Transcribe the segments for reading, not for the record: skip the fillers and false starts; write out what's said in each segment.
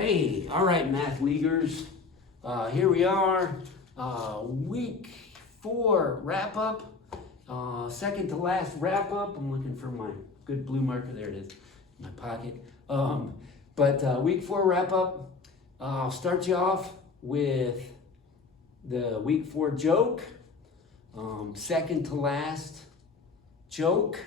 Hey, all right, math leaguers. Here we are, week 4 wrap up, second to last wrap up. I'm looking for my good blue marker. There it is, in my pocket. But week 4 wrap up. I'll start you off with the week 4 joke, second to last joke.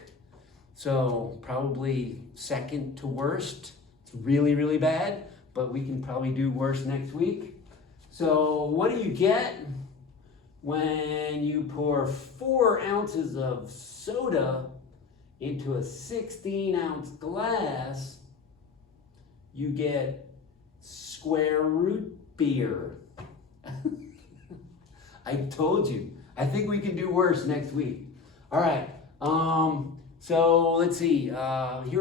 So probably second to worst. It's really, really bad, but we can probably do worse next week. So what do you get when you pour 4 ounces of soda into a 16-ounce glass? You get square root beer. I told you. I think we can do worse next week. All right. So let's see. Here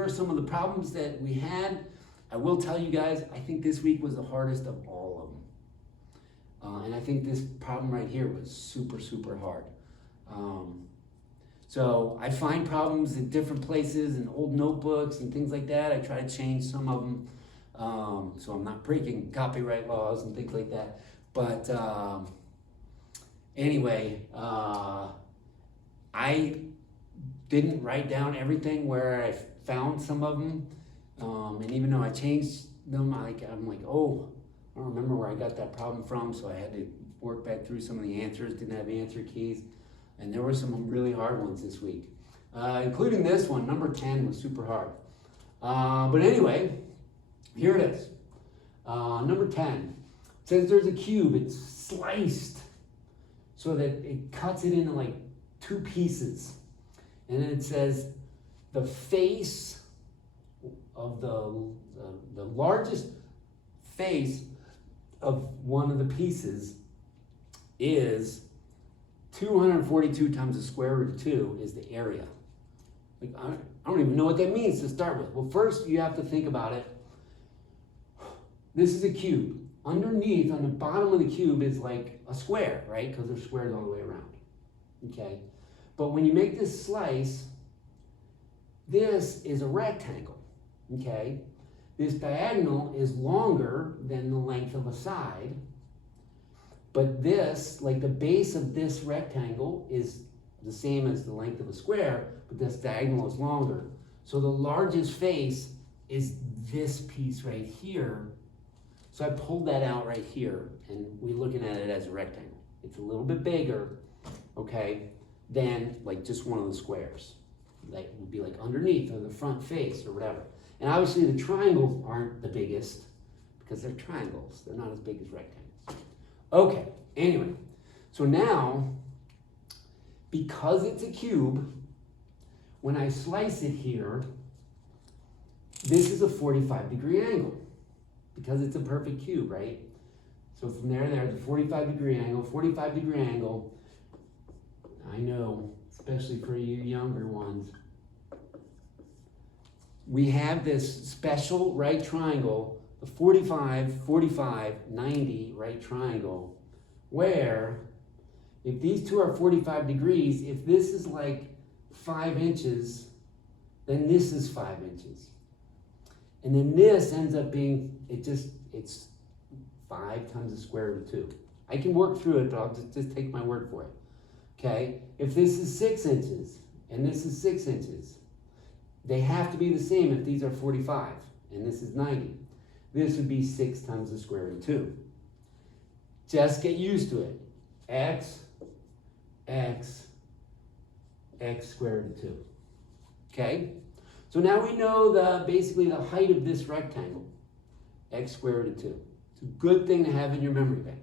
are some of the problems that we had. I will tell you guys, I think this week was the hardest of all of them. And I think this problem right here was super, super hard. So I find problems in different places, in old notebooks and things like that. I try to change some of them so I'm not breaking copyright laws and things like that. But anyway, I didn't write down everything where I found some of them. And even though I changed them, I'm like, oh, I don't remember where I got that problem from, so I had to work back through some of the answers, didn't have answer keys, and there were some really hard ones this week, including this one. Number 10 was super hard. But anyway, here it is. Number 10. It says there's a cube, it's sliced so that it cuts it into like 2 pieces. And then it says the face of the largest face of one of the pieces is 242 times the square root of 2 is the area. Like, I don't even know what that means to start with. Well, first you have to think about it. This is a cube. Underneath, on the bottom of the cube, is like a square, right? Because there's squares all the way around. Okay? But when you make this slice, this is a rectangle. Okay? This diagonal is longer than the length of a side, but this, like the base of this rectangle, is the same as the length of a square, but this diagonal is longer. So the largest face is this piece right here. So I pulled that out right here, and we're looking at it as a rectangle. It's a little bit bigger, okay, than like just one of the squares. That would be like underneath or the front face or whatever. And obviously the triangles aren't the biggest because they're triangles. They're not as big as rectangles. Okay, anyway, so now, because it's a cube, when I slice it here, this is a 45-degree angle because it's a perfect cube, right? So from there to there, it's a 45-degree angle. 45-degree angle, I know, especially for you younger ones, we have this special right triangle, the 45, 45, 90 right triangle, where if these two are 45 degrees, if this is like 5 inches, then this is 5 inches. And then this ends up being, it's 5 times the square root of 2. I can work through it, but I'll just take my word for it. Okay? If this is 6 inches, and this is 6 inches, they have to be the same if these are 45 and this is 90. This would be 6 times the square root of 2. Just get used to it. X square root of 2. Okay? So now we know basically the height of this rectangle. X square root of 2. It's a good thing to have in your memory bank.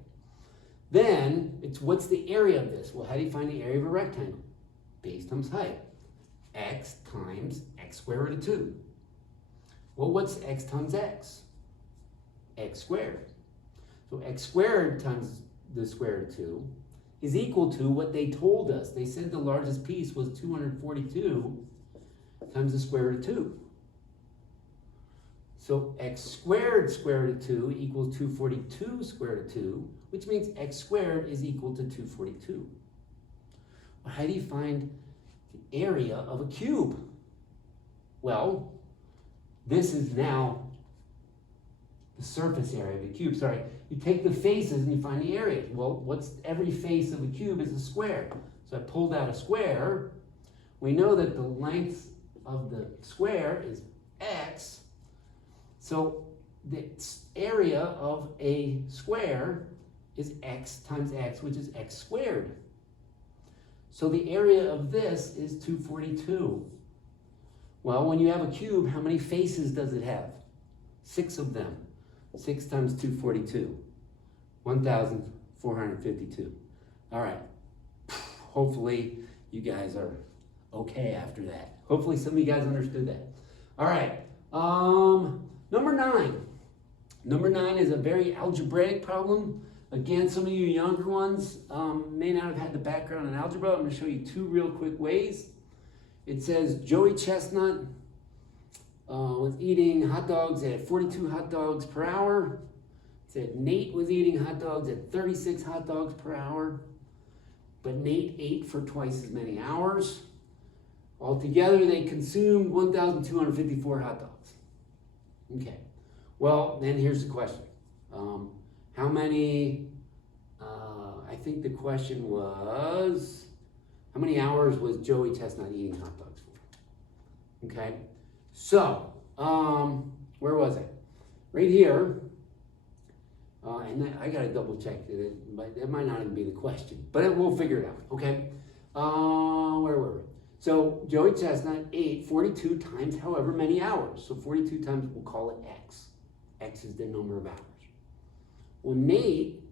Then, it's what's the area of this? Well, how do you find the area of a rectangle? Base times height. X times x squared root of 2. Well, what's x times x? X squared. So x squared times the square root of 2 is equal to what they told us. They said the largest piece was 242 times the square root of 2. So x squared square root of 2 equals 242 square root of 2, which means x squared is equal to 242. Well, how do you find the area of a cube? Well, this is now the surface area of a cube, sorry. You take the faces and you find the areas. Well, what's every face of a cube is a square. So I pulled out a square. We know that the length of the square is x. So the area of a square is x times x, which is x squared. So the area of this is 242. Well, when you have a cube, how many faces does it have? 6 of them. 6 times 242. 1,452. All right. Hopefully you guys are okay after that. Hopefully some of you guys understood that. All right. Number 9. Number 9 is a very algebraic problem. Again, some of you younger ones may not have had the background in algebra. I'm going to show you 2 real quick ways. It says Joey Chestnut was eating hot dogs at 42 hot dogs per hour. It said Nate was eating hot dogs at 36 hot dogs per hour. But Nate ate for twice as many hours. Altogether, they consumed 1,254 hot dogs. Okay. Well, then here's the question. How many, I think the question was, how many hours was Joey Chestnut eating hot dogs for? Okay. So, where was I? Right here. And I got to double check that might not even be the question, but we'll figure it out. Okay. Where were we? So Joey Chestnut ate 42 times however many hours. So 42 times, we'll call it X. X is the number of hours. Well, Nate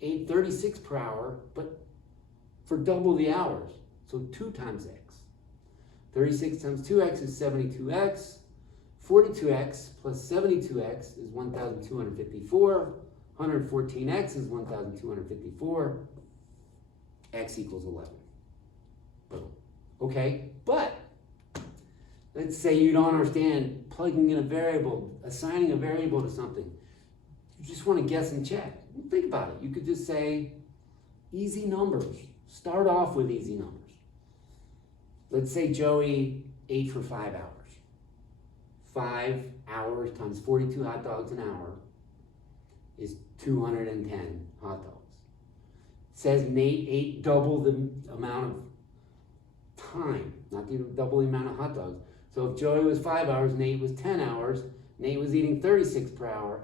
ate 36 per hour, but for double the hours. So 2 times X. 36 times 2X is 72X. 42X plus 72X is 1,254. 114X is 1,254. X equals 11. Boom. Okay, but let's say you don't understand plugging in a variable, assigning a variable to something. You just want to guess and check. Think about it. You could just say easy numbers. Start off with easy numbers. Let's say Joey ate for 5 hours. 5 hours times 42 hot dogs an hour is 210 hot dogs. It says Nate ate double the amount of time, not double the amount of hot dogs. So if Joey was 5 hours, Nate was 10 hours, Nate was eating 36 per hour,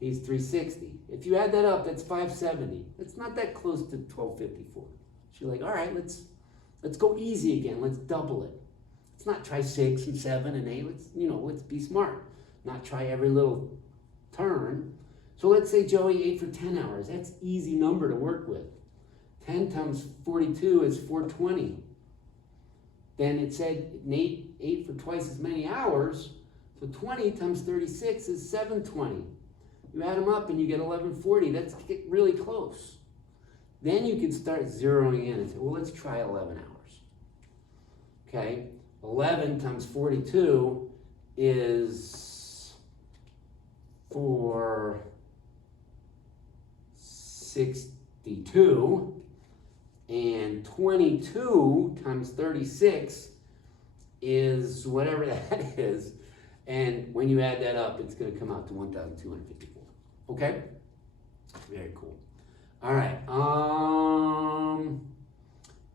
he's 360. If you add that up, that's 570. It's not that close to 1254. So you're like, all right, let's go easy again. Let's double it. Let's not try 6 and 7 and 8. Let's be smart. Not try every little turn. So let's say Joey ate for 10 hours. That's an easy number to work with. 10 times 42 is 420. Then it said Nate ate for twice as many hours. So 20 times 36 is 720. You add them up and you get 1140. That's really close. Then you can start zeroing in and say, well, let's try 11 hours. Okay, 11 times 42 is 462. And 22 times 36 is whatever that is. And when you add that up, it's going to come out to 1,254. Okay? Very cool. All right.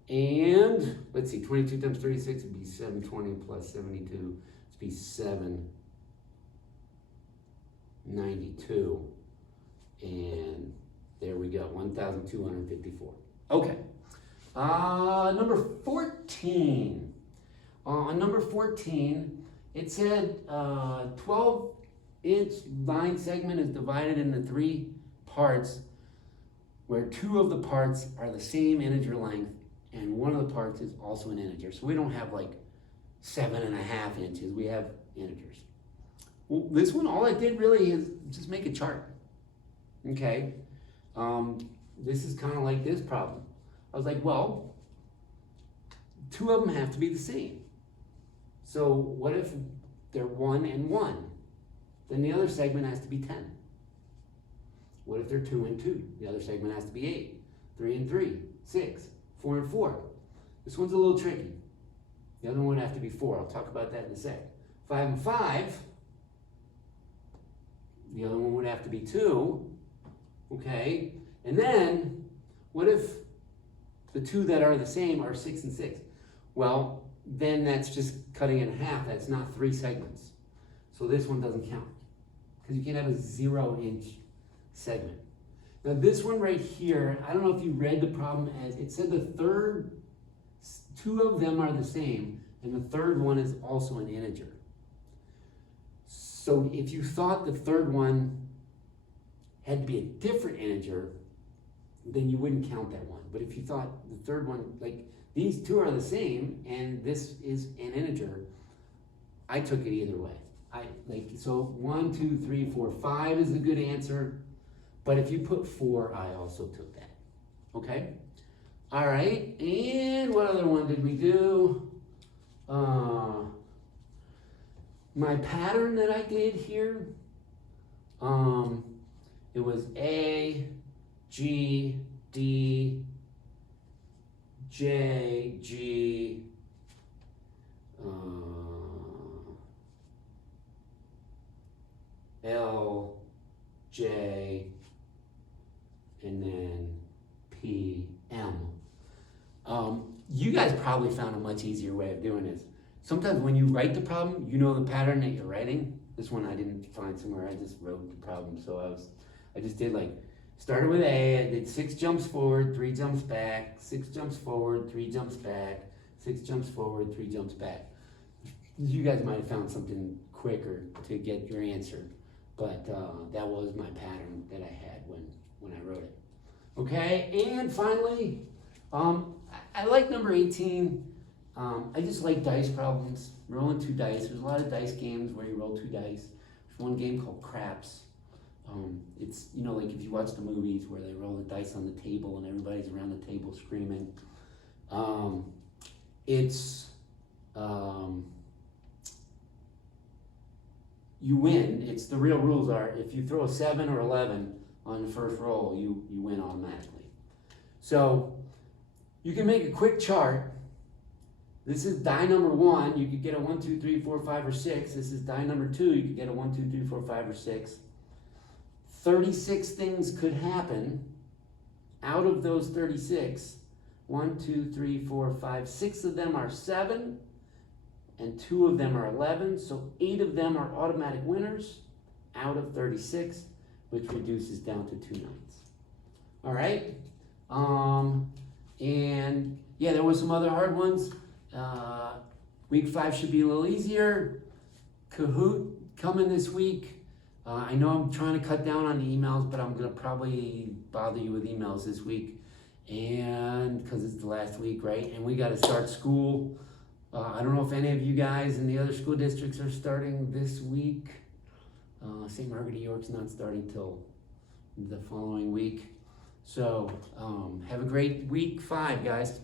And let's see, 22 times 36 would be 720 plus 72. It'd be 792. And there we go, 1,254. Okay. Number 14. On number 14, it said 12-inch line segment is divided into 3 parts, where 2 of the parts are the same integer length, and 1 of the parts is also an integer. So we don't have like 7.5 inches. We have integers. Well, this one, all I did really is just make a chart. Okay. This is kind of like this problem. I was like, well, 2 of them have to be the same. So what if they're 1 and 1? Then the other segment has to be 10. What if they're 2 and 2? The other segment has to be 8. 3 and 3, 6, 4 and 4. This one's a little tricky. The other one would have to be 4. I'll talk about that in a sec. 5 and 5, the other one would have to be 2, okay? And then, what if the 2 that are the same are 6 and 6? Well, then that's just cutting it in half. That's not 3 segments. So this one doesn't count, because you can't have a 0-inch segment. Now this one right here, I don't know if you read the problem as, it said the third, 2 of them are the same, and the third one is also an integer. So if you thought the third one had to be a different integer, then you wouldn't count that one. But if you thought the third one, like these 2 are the same and this is an integer, I took it either way. So 1, 2, 3, 4, 5 is a good answer. But if you put 4, I also took that. Okay? All right, and what other one did we do? My pattern that I did here, it was A, G, D, J, G, L, J, and then P, M. You guys probably found a much easier way of doing this. Sometimes when you write the problem, you know the pattern that you're writing. This one I didn't find somewhere, I just wrote the problem. So I just did like, started with A, I did 6 jumps forward, 3 jumps back, 6 jumps forward, 3 jumps back, 6 jumps forward, 3 jumps back. You guys might have found something quicker to get your answer, but that was my pattern that I had when I wrote it. Okay, and finally, I like number 18. I just like dice problems, rolling 2 dice. There's a lot of dice games where you roll 2 dice. There's one game called Craps. It's, you know, like if you watch the movies where they roll the dice on the table and everybody's around the table screaming. You win. It's, the real rules are, if you throw a 7 or 11 on the first roll, you win automatically. So you can make a quick chart. This is die number 1. You could get a 1, 2, 3, 4, 5, or 6. This is die number 2. You could get a 1, 2, 3, 4, 5, or 6. 36 things could happen. Out of those 36, 1, 2, 3, 4, 5, 6 of them are 7, and 2 of them are 11. So 8 of them are automatic winners out of 36, which reduces down to 2 nights. All right. And yeah, there were some other hard ones. Week 5 should be a little easier. Kahoot coming this week. I know I'm trying to cut down on the emails, but I'm gonna probably bother you with emails this week, and because it's the last week, right? And we got to start school. I don't know if any of you guys in the other school districts are starting this week. St. Margaret of York's not starting till the following week. So have a great week 5, guys.